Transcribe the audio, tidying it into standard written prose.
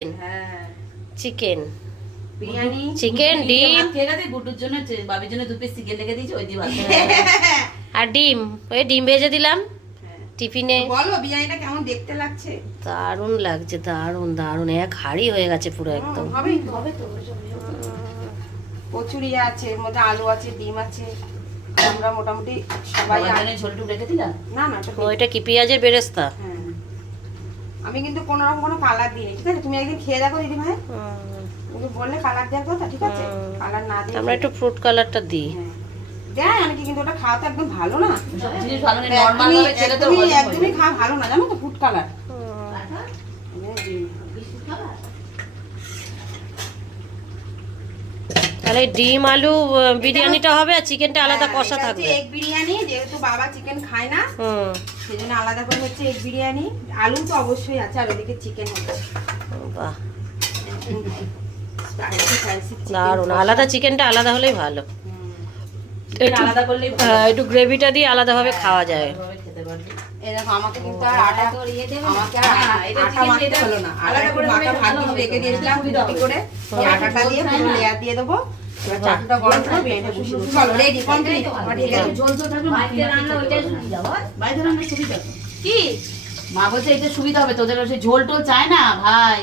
হ্যাঁ chicken biryani chicken ডিম খেয়ে গেছে গুড্ডুর জন্য বাবির জন্য 2 পিস চিকেন রেখে দিয়েছি ওই দিয়ে ভাত আর ডিম ওই ডিম ভেজে দিলাম হ্যাঁ। টিফিনে। বলো বিরিয়ানিটা কেমন দেখতে লাগছে? দারুণ লাগছে, দারুণ দারুণ, এক হাড়ি হয়ে গেছে পুরো একদম। হবে তো কচুরি আছে, এর মধ্যে আলু আছে, ডিম আছে। আমরা মোটামুটি সবাই বাবার জন্য ঝোলটু রেখে দিলাম। না না ওটা দিই। ওইটা কি পেঁয়াজের বেরেস্তা? হ্যাঁ আমি কিন্তু কোনো রকম কোনো কালার দিইনি, ঠিক আছে? তুমি একদিন খেয়ে দেখো দিদি ভাই, তুমি বললে কালার দেওয়ার কথা, ঠিক আছে? কালার না দিয়ে আমরা একটু ফ্রুট কালারটা দিই। হ্যাঁ দেয় অনেকে, কিন্তু ওটা খাওয়া তো একদম ভালো না। সব জিনিস ভালো নেই, নরমাল ভাবে খেলে তো হজম একদমই খাওয়া ভালো না, জানো তো, ফুড কালার। তাহলে ডিম আলু বিরিয়ানিটা হবে আর চিকেনটা আলাদা কষা থাকবে। এগ বিরিয়ানি, যেহেতু বাবা চিকেন খায় না সেই জন্য আলাদা করে হচ্ছে এগ বিরিয়ানি। আলু তো অবশ্যই আছে, আর ওদিকে চিকেন হবে। বাহ স্পাইসি দারুণ, আলাদা চিকেনটা আলাদা হলেই ভালো। আলাদা করলেই একটু গ্রেভিটা দিয়ে আলাদাভাবে খাওয়া যায়। খেতে পারবে। এই দেখো, আমাকে কিন্তু আর আটা, আমাকে আর এটা আটা chicken মাখতে এটা হলো না। আটা আলাদা একটু করে মাখা করে ভাগিয়ে ভালো রেখে হবে। দিয়েছিলাম সুবিধা রুটি হবে। করে। এই আটাটা দিয়ে পুরো লেয়ার দিয়ে দেবো। এবার চাটুটা গরম করে বিরিয়ানিটা বসিয়ে দেবো। চলো রেডি কমপ্লিট। আমার ঠিক আছে। ঝোল ঝোল থাকবে, বাড়িতে রান্না ওইটাই সুবিধা হয়। বাড়িতে রান্না সুবিধা তো। কি মা বলছে এটা সুবিধা হবে, তোদের ওই ঝোল টোল চায় না ভাই।